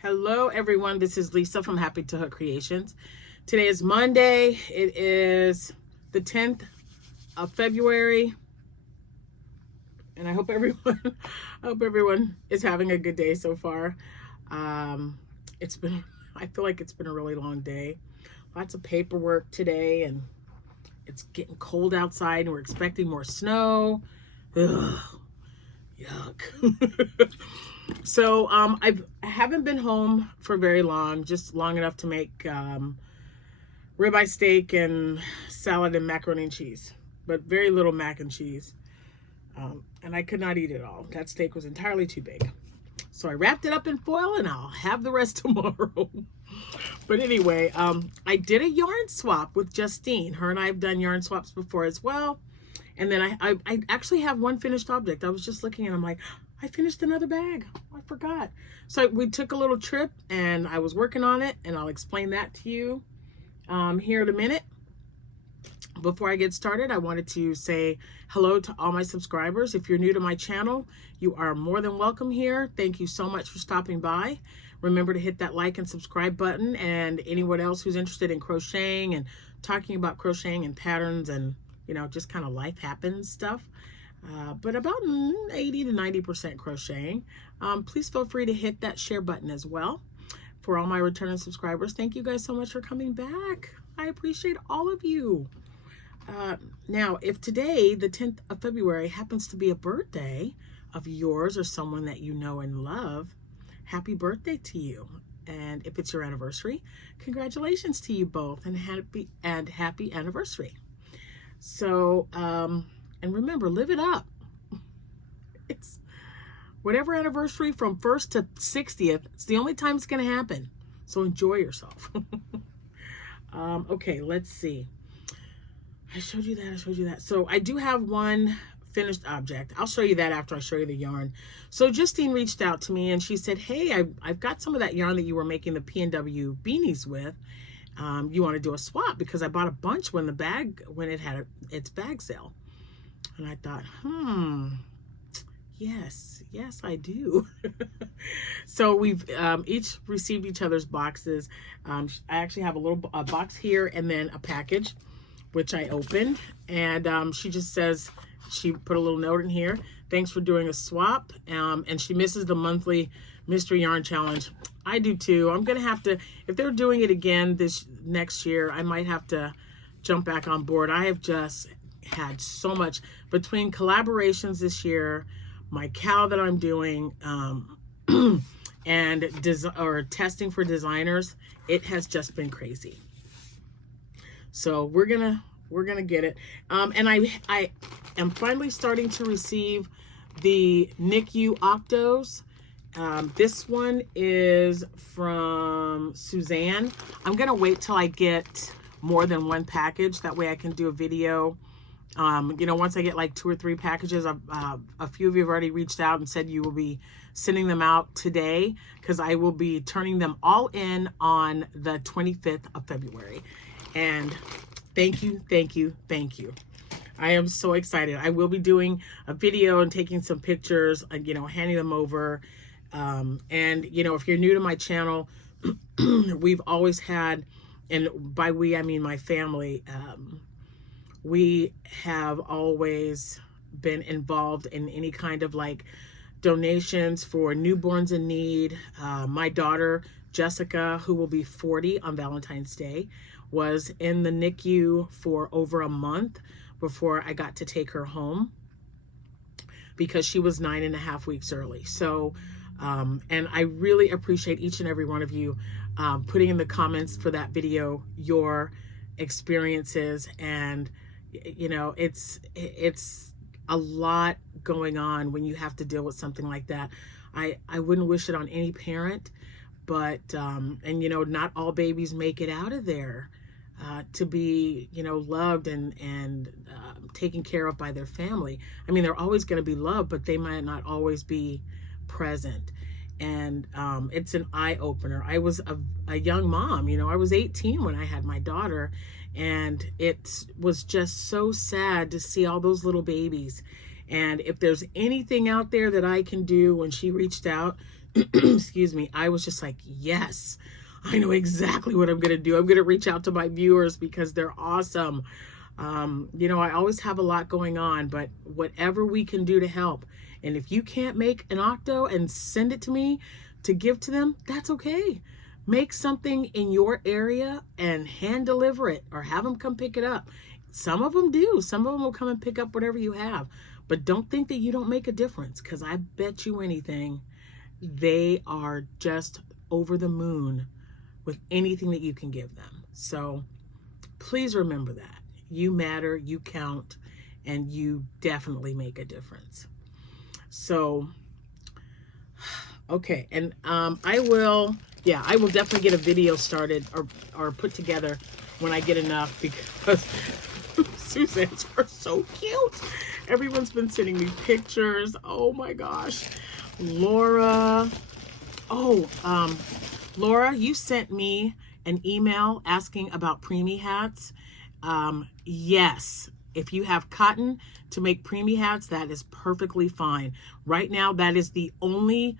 Hello everyone, this is Lisa from Happytohook Creations. Today is Monday. It is the 10th of February, and I hope everyone is having a good day so far. I feel like it's been a really long day. Lots of paperwork today, and it's getting cold outside, and we're expecting more snow. Ugh, yuck. So I haven't been home for very long, just long enough to make ribeye steak and salad and macaroni and cheese, but very little mac and cheese. And I could not eat it all. That steak was entirely too big. So I wrapped it up in foil and I'll have the rest tomorrow. But anyway, I did a yarn swap with Justine. Her and I have done yarn swaps before as well. And then I actually have one finished object. I was just looking and I'm like, I finished another bag. I forgot. So we took a little trip and I was working on it, and I'll explain that to you here in a minute. Before I get started, I wanted to say hello to all my subscribers. If you're new to my channel, you are more than welcome here. Thank you so much for stopping by. Remember to hit that like and subscribe button, and anyone else who's interested in crocheting and talking about crocheting and patterns and, you know, just kind of life happens stuff. But about 80 to 90% crocheting. Please feel free to hit that share button as well. For all my returning subscribers, thank you guys so much for coming back. I appreciate all of you. Now, if today, the 10th of February, happens to be a birthday of yours or someone that you know and love, happy birthday to you. And if it's your anniversary, congratulations to you both, and happy anniversary. So, and remember, live it up. It's whatever anniversary from 1st to 60th, it's the only time it's going to happen. So enjoy yourself. Okay, let's see. I showed you that. So I do have one finished object. I'll show you that after I show you the yarn. So Justine reached out to me and she said, hey, I've got some of that yarn that you were making the P&W beanies with. You want to do a swap? Because I bought a bunch when it had its bag sale. And I thought, yes, I do. So we've each received each other's boxes. I actually have a box here and then a package, which I opened. And she just says, she put a little note in here. Thanks for doing a swap. And she misses the monthly mystery yarn challenge. I do too. I'm going to have to, if they're doing it again this next year, I might have to jump back on board. I have just had so much between collaborations this year, my cow that I'm doing, and testing for designers. It has just been crazy. So we're gonna get it. And I am finally starting to receive the NICU octos. This one is from Suzanne. I'm gonna wait till I get more than one package. That way I can do a video. You know, once I get like 2 or 3 packages, a few of you have already reached out and said you will be sending them out today, because I will be turning them all in on the 25th of February. And thank you. I am so excited. I will be doing a video and taking some pictures and, you know, handing them over. And, you know, if you're new to my channel, we've always had, and by we, I mean my family, we have always been involved in any kind of like donations for newborns in need. My daughter, Jessica, who will be 40 on Valentine's Day, was in the NICU for over a month before I got to take her home, because she was 9.5 weeks early. So, and I really appreciate each and every one of you putting in the comments for that video your experiences. And you know, it's a lot going on when you have to deal with something like that. I wouldn't wish it on any parent, but and you know, not all babies make it out of there to be, you know, loved and taken care of by their family. I mean, they're always going to be loved, but they might not always be present. And it's an eye-opener. I was a young mom, you know, I was 18 when I had my daughter, and it was just so sad to see all those little babies And if there's anything out there that I can do, when she reached out, excuse me, I was just like, yes, I know exactly what I'm going to do. I'm going to reach out to my viewers because they're awesome. You know, I always have a lot going on, but whatever we can do to help. And if you can't make an octo and send it to me to give to them, that's okay. Make something in your area and hand deliver it, or have them come pick it up. Some of them do. Some of them will come and pick up whatever you have. But don't think that you don't make a difference, because I bet you anything, they are just over the moon with anything that you can give them. So please remember that. You matter, you count, and you definitely make a difference. So, okay, and I will definitely get a video started or put together when I get enough, because Suzanne's are so cute. Everyone's been sending me pictures. Oh my gosh. Laura. Oh, Laura, you sent me an email asking about preemie hats. Yes, if you have cotton to make preemie hats, that is perfectly fine. Right now, that is the only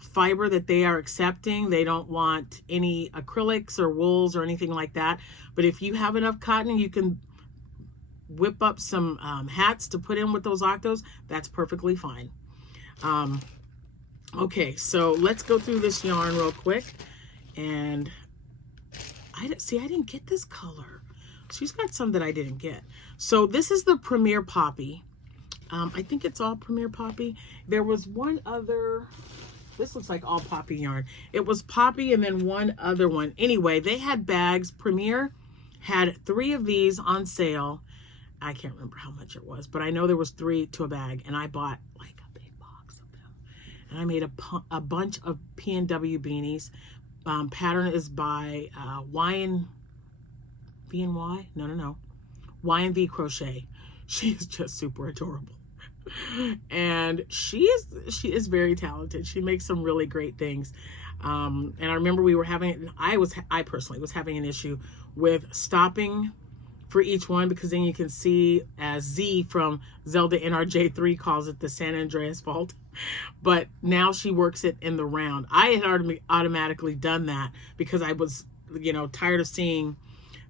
fiber that they are accepting. They don't want any acrylics or wools or anything like that. But if you have enough cotton, you can whip up some hats to put in with those octos. That's perfectly fine. Okay, so let's go through this yarn real quick. And I didn't get this color. She's got some that I didn't get. So this is the Premier Poppy. I think it's all Premier Poppy. There was one other, this looks like all Poppy yarn. It was Poppy and then one other one. Anyway, they had bags. Premier had 3 of these on sale. I can't remember how much it was, but I know there was 3 to a bag, and I bought like a big box of them. And I made a bunch of P&W beanies. Pattern is by Y&V? No. Y&V Crochet. She is just super adorable. And she is very talented. She makes some really great things. And I remember we were having, I personally was having an issue with stopping for each one, because then you can see, as Z from Zelda NRJ3 calls it, the San Andreas fault. But now she works it in the round. I had automatically done that because I was, tired of seeing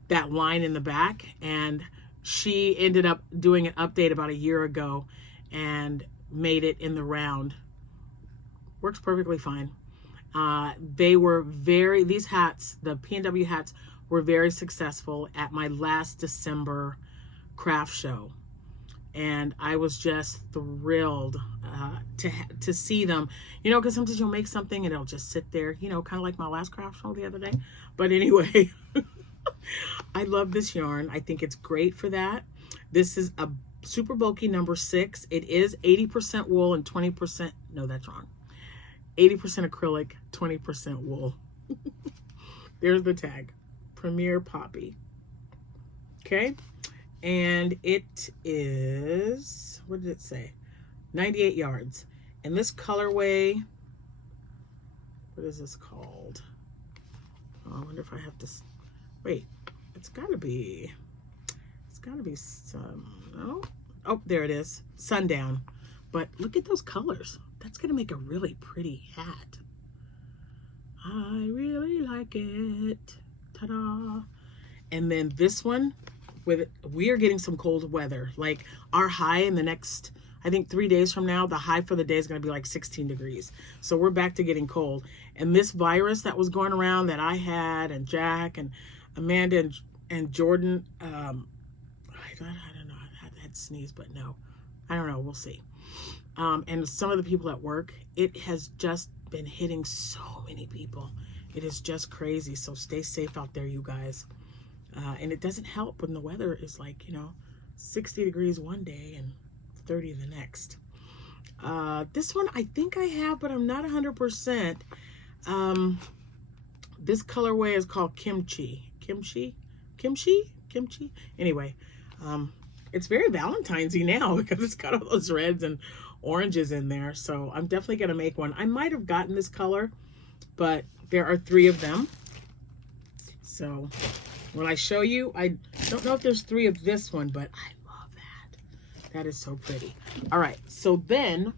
that line in the back. And she ended up doing an update about a year ago and made it in the round. Works perfectly fine. These hats, the P&W hats, were very successful at my last December craft show. And I was just thrilled to see them, because sometimes you'll make something and it'll just sit there, kind of like my last craft show the other day. But anyway, I love this yarn. I think it's great for that. This is a super bulky number 6. It is 80% wool and 20%, no, that's wrong. 80% acrylic, 20% wool. There's the tag. Premier Poppy. Okay. And it is, what did it say? 98 yards. And this colorway, what is this called? Oh, I wonder if I have to, wait, it's gotta be some, no? Oh, there it is. Sundown. But look at those colors. That's gonna make a really pretty hat. I really like it. Ta-da. And then this one, we are getting some cold weather. Like our high in the next, I think 3 days from now, the high for the day is going to be like 16 degrees. So we're back to getting cold. And this virus that was going around that I had, and Jack and Amanda and Jordan, I don't know, I had sneezed, but no, I don't know, we'll see. And some of the people at work, it has just been hitting so many people. It is just crazy. So stay safe out there, you guys. And it doesn't help when the weather is like, 60 degrees one day and 30 the next. This one I think I have, but I'm not 100%. This colorway is called Kimchi. Kimchi? Anyway, it's very Valentine's-y now because it's got all those reds and oranges in there. So I'm definitely going to make one. I might have gotten this color, but there are 3 of them. So when I show you, I don't know if there's 3 of this one, but I love that. That is so pretty. All right, so then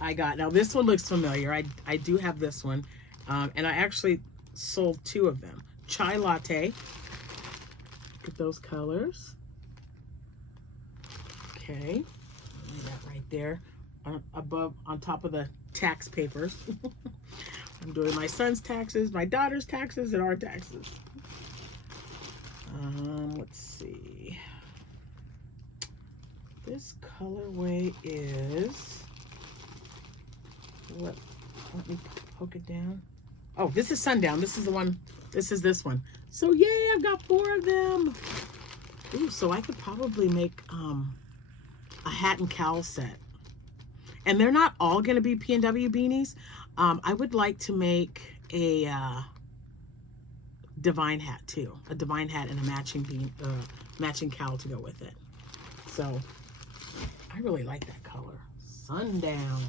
I got, now this one looks familiar. I do have this one, and I actually sold 2 of them. Chai latte. Look at those colors. Okay, lay that right there above, on top of the tax papers. I'm doing my son's taxes, my daughter's taxes, and our taxes. Let's see. This colorway is, let me poke it down. Oh, this is Sundown. This is the one, this is this one. So yay, I've got 4 of them. Ooh, so I could probably make a hat and cowl set. And they're not all gonna be P&W beanies. I would like to make a divine hat too. A divine hat and a matching matching cowl to go with it. So I really like that color. Sundown.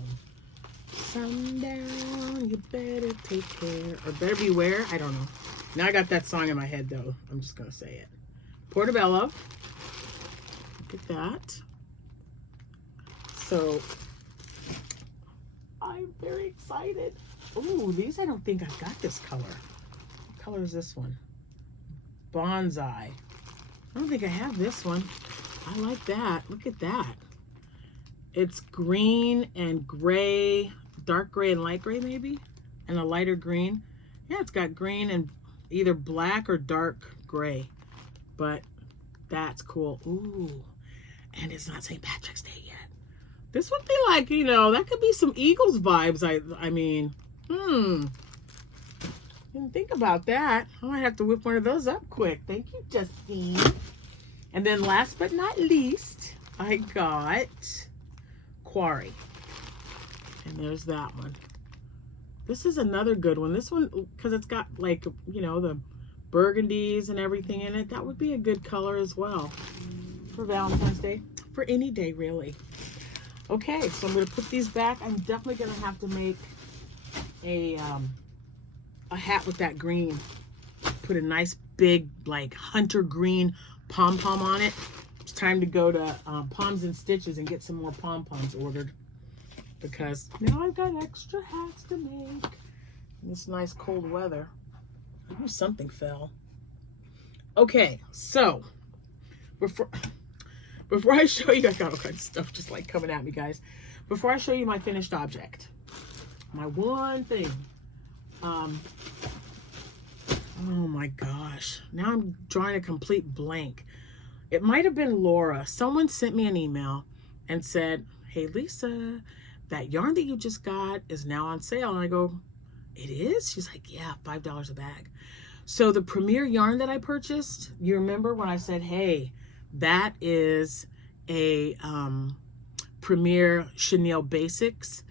Sundown, you better take care. Or better beware. I don't know. Now I got that song in my head though. I'm just gonna say it. Portobello. Look at that. So I'm very excited. Ooh, these, I don't think I've got this color. What color is this one? Bonsai. I don't think I have this one. I like that. Look at that. It's green and gray, dark gray and light gray maybe, and a lighter green. Yeah, it's got green and either black or dark gray, but that's cool. Ooh, and it's not St. Patrick's Day yet. This would be like, you know, that could be some Eagles vibes. I mean, didn't think about that. I might have to whip one of those up quick. Thank you, Justine. And then last but not least, I got Quarry. And there's that one. This is another good one. This one, because it's got like, you know, the burgundies and everything in it. That would be a good color as well for Valentine's Day. For any day, really. Okay, so I'm going to put these back. I'm definitely going to have to make a hat with that green. Put a nice big, like, hunter green pom-pom on it. It's time to go to Palms and Stitches and get some more pom-poms ordered. Because now I've got extra hats to make. In this nice cold weather. Ooh, something fell. Okay, so before I show you, I got all kinds of stuff just like coming at me, guys. Before I show you my finished object, my one thing, oh my gosh, now I'm drawing a complete blank. It might have been Laura. Someone sent me an email and said, hey, Lisa, that yarn that you just got is now on sale. And I go, it is? She's like, yeah, $5 a bag. So the Premier yarn that I purchased, you remember when I said, hey, that is a Premier Chenille Basics,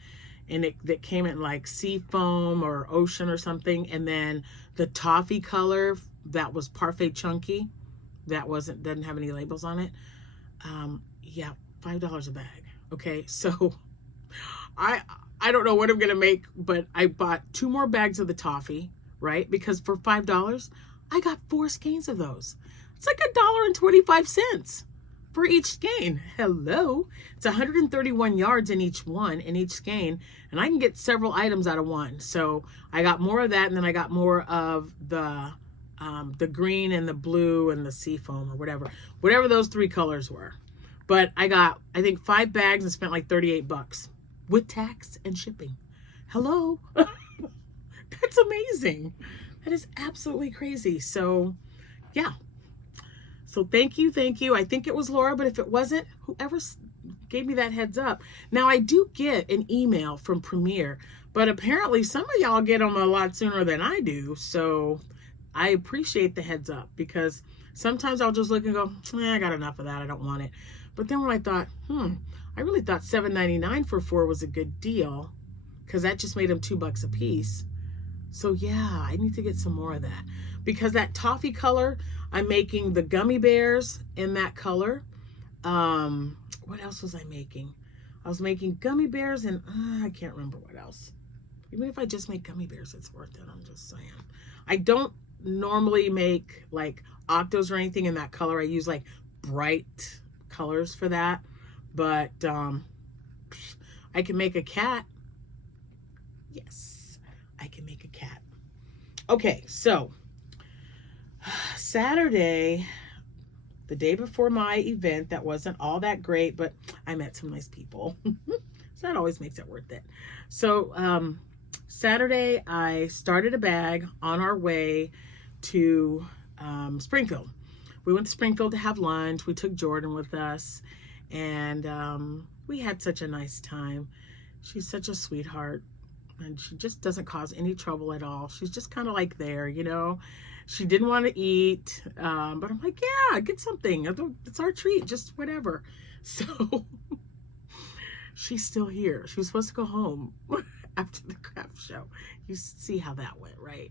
and that came in like sea foam or ocean or something, and then the toffee color that was Parfait Chunky, that doesn't have any labels on it. Yeah, $5 a bag. Okay, so I don't know what I'm gonna make, but I bought 2 more bags of the toffee, right? Because for $5, I got 4 skeins of those. It's like $1.25 for each skein. Hello. It's 131 yards in each skein, and I can get several items out of one. So I got more of that, and then I got more of the green and the blue and the sea foam or whatever those 3 colors were. But I got, I think, 5 bags and spent like $38 with tax and shipping. Hello. That's amazing. That is absolutely crazy. So yeah. So thank you. I think it was Laura, but if it wasn't, whoever gave me that heads up. Now I do get an email from Premier, but apparently some of y'all get them a lot sooner than I do. So I appreciate the heads up, because sometimes I'll just look and go, I got enough of that. I don't want it. But then when I thought, I really thought $7.99 for 4 was a good deal, because that just made them $2 a piece. So yeah, I need to get some more of that, because that toffee color, I'm making the gummy bears in that color. What else was I making? I was making gummy bears, and I can't remember what else. Even if I just make gummy bears, it's worth it. I'm just saying. I don't normally make like octos or anything in that color. I use like bright colors for that. But I can make a cat. Yes, I can make a cat. Okay, so Saturday, the day before my event, that wasn't all that great, but I met some nice people. So that always makes it worth it. So Saturday, I started a bag on our way to Springfield. We went to Springfield to have lunch. We took Jordan with us, and we had such a nice time. She's such a sweetheart, and she just doesn't cause any trouble at all. She's just kind of like there, you know. She didn't want to eat, but I'm like, yeah, get something. It's our treat, just whatever. So she's still here. She was supposed to go home after the craft show. You see how that went, right?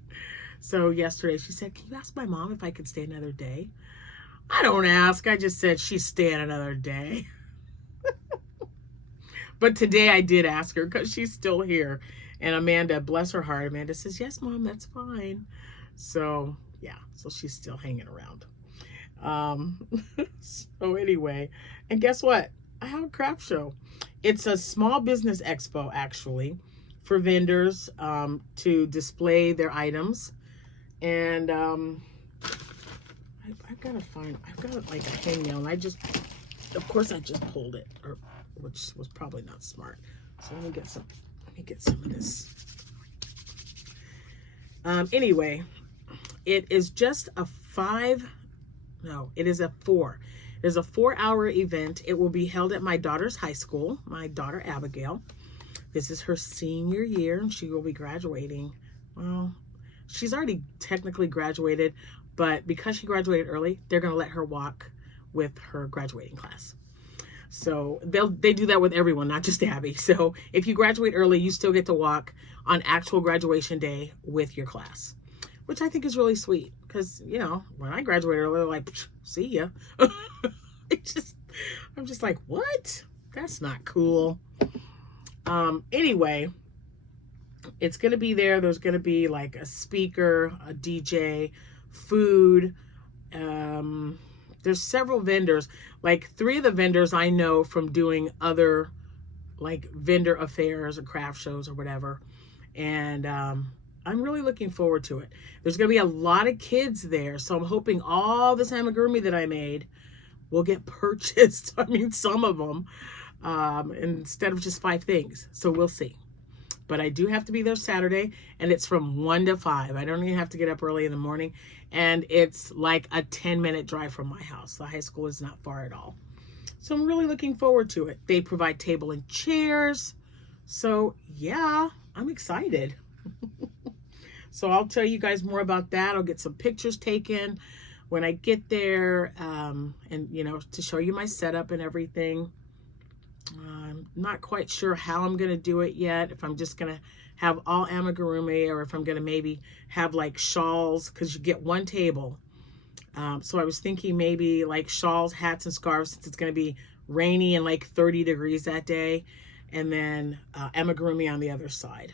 So yesterday she said, can you ask my mom if I could stay another day? I don't ask. I just said she's staying another day. But today I did ask her because she's still here. And Amanda, bless her heart, Amanda says, yes, Mom, that's fine. So, yeah, so she's still hanging around. So anyway, and guess what? I have a craft show. It's a small business expo, actually, for vendors to display their items. And I've got like a hangnail, and of course I just pulled it, which was probably not smart. So let me get some of this. Anyway, it is just a 4-hour event. It will be held at my daughter's high school, my daughter Abigail. This is her senior year, and she will be graduating. Well, she's already technically graduated, but because she graduated early, they're going to let her walk with her graduating class. So they do that with everyone, not just Abby. So if you graduate early, you still get to walk on actual graduation day with your class, which I think is really sweet. Because, you know, when I graduated early, they're like, see ya. I'm just like, what? That's not cool. Anyway, it's going to be there. There's going to be like a speaker, a DJ, food. There's several vendors. Like 3 of the vendors I know from doing other like vendor affairs or craft shows or whatever. And I'm really looking forward to it. There's going to be a lot of kids there. So I'm hoping all this amigurumi that I made will get purchased. I mean, some of them, instead of just 5 things. So we'll see. But I do have to be there Saturday, and it's from 1 to 5. I don't even have to get up early in the morning. And it's like a 10-minute drive from my house. The high school is not far at all. So I'm really looking forward to it. They provide table and chairs. So yeah, I'm excited. So I'll tell you guys more about that. I'll get some pictures taken when I get there, and, you know, to show you my setup and everything. I'm not quite sure how I'm going to do it yet. If I'm just going to have all amigurumi, or if I'm going to maybe have like shawls, because you get 1 table. So I was thinking maybe like shawls, hats, and scarves, since it's going to be rainy and like 30 degrees that day. And then amigurumi on the other side.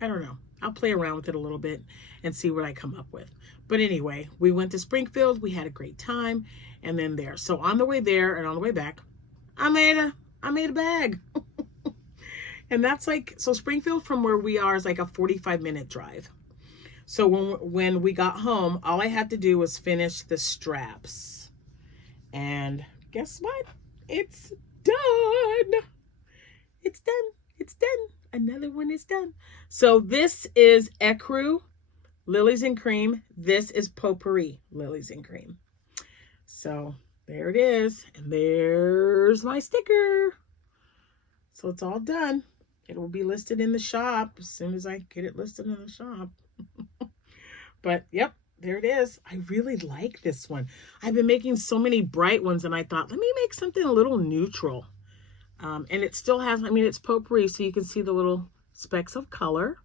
I don't know. I'll play around with it a little bit and see what I come up with. But anyway, we went to Springfield. We had a great time. And then there. So on the way there and on the way back, I made a bag. And that's like, so Springfield from where we are is like a 45-minute drive. So when we got home, all I had to do was finish the straps. And guess what? It's done. It's done. It's done. Another one is done. So this is ecru, lilies and cream. This is potpourri, lilies and cream. So there it is. And there's my sticker. So it's all done. It will be listed in the shop as soon as I get it listed in the shop. But yep, there it is. I really like this one. I've been making so many bright ones, and I thought, let me make something a little neutral. And it still has, I mean, it's potpourri, so you can see the little specks of color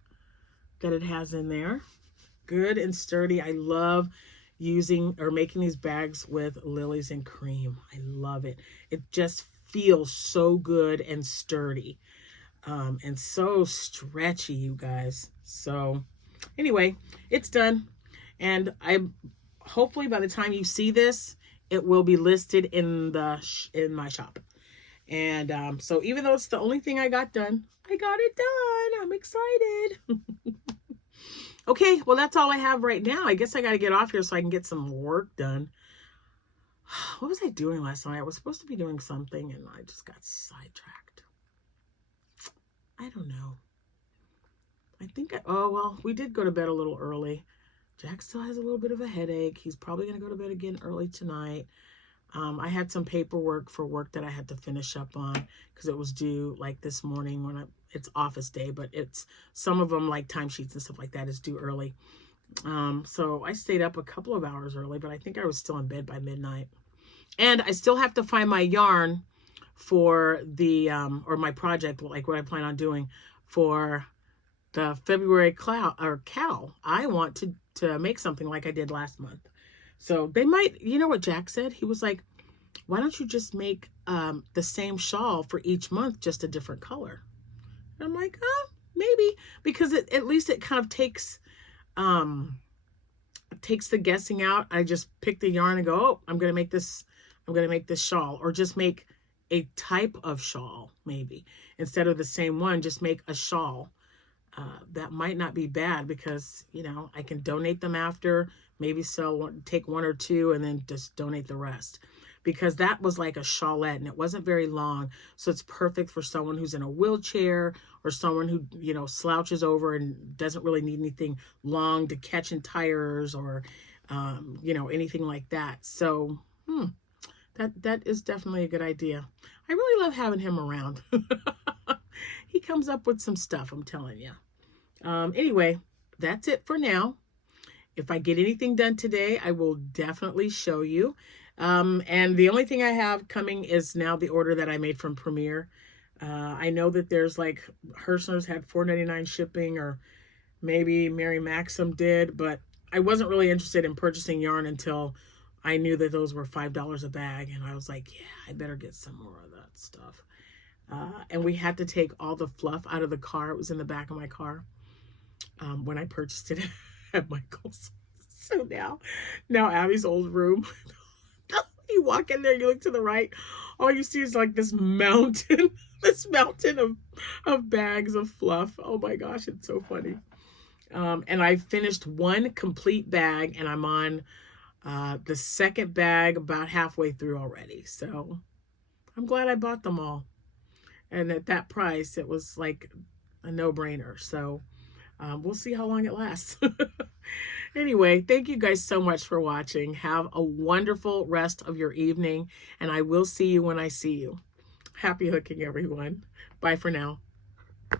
that it has in there. Good and sturdy. I love using or making these bags with lilies and cream. I love it. It just feels so good and sturdy, and so stretchy, you guys. So anyway, it's done. And hopefully by the time you see this, it will be listed in my shop. And so even though it's the only thing I got done, I got it done. I'm excited. Okay, well, that's all I have right now. I guess I got to get off here so I can get some work done. What was I doing last night? I was supposed to be doing something and I just got sidetracked. I don't know. I think, oh, well, we did go to bed a little early. Jack still has a little bit of a headache. He's probably going to go to bed again early tonight. I had some paperwork for work that I had to finish up on because it was due like this morning when it's office day, but it's some of them like timesheets and stuff like that is due early. So I stayed up a couple of hours early, but I think I was still in bed by midnight. And I still have to find my yarn for the, or my project, like what I plan on doing for the February cow. I want to make something like I did last month. So they might, you know what Jack said? He was like, why don't you just make the same shawl for each month, just a different color? And I'm like, oh, maybe, because at least it kind of takes the guessing out. I just pick the yarn and go, oh, I'm going to make this shawl, or just make a type of shawl, maybe. Instead of the same one, just make a shawl. That might not be bad because, you know, I can donate them after, maybe take one or two and then just donate the rest. Because that was like a shawlette and it wasn't very long. So it's perfect for someone who's in a wheelchair or someone who, you know, slouches over and doesn't really need anything long to catch in tires or, you know, anything like that. So, that is definitely a good idea. I really love having him around. He comes up with some stuff, I'm telling you. Anyway, that's it for now. If I get anything done today, I will definitely show you. And the only thing I have coming is now the order that I made from Premier. I know that there's like Hershner's had $4.99 shipping, or maybe Mary Maxim did, but I wasn't really interested in purchasing yarn until I knew that those were $5 a bag. And I was like, yeah, I better get some more of that stuff. And we had to take all the fluff out of the car. It was in the back of my car when I purchased it at Michael's. So now Abby's old room, you walk in there, you look to the right, all you see is like this mountain, of bags of fluff. Oh my gosh, it's so funny. And I finished one complete bag and I'm on the second bag about halfway through already. So I'm glad I bought them all. And at that price, it was like a no-brainer. So we'll see how long it lasts. Anyway, thank you guys so much for watching. Have a wonderful rest of your evening, and I will see you when I see you. Happy hooking, everyone. Bye for now.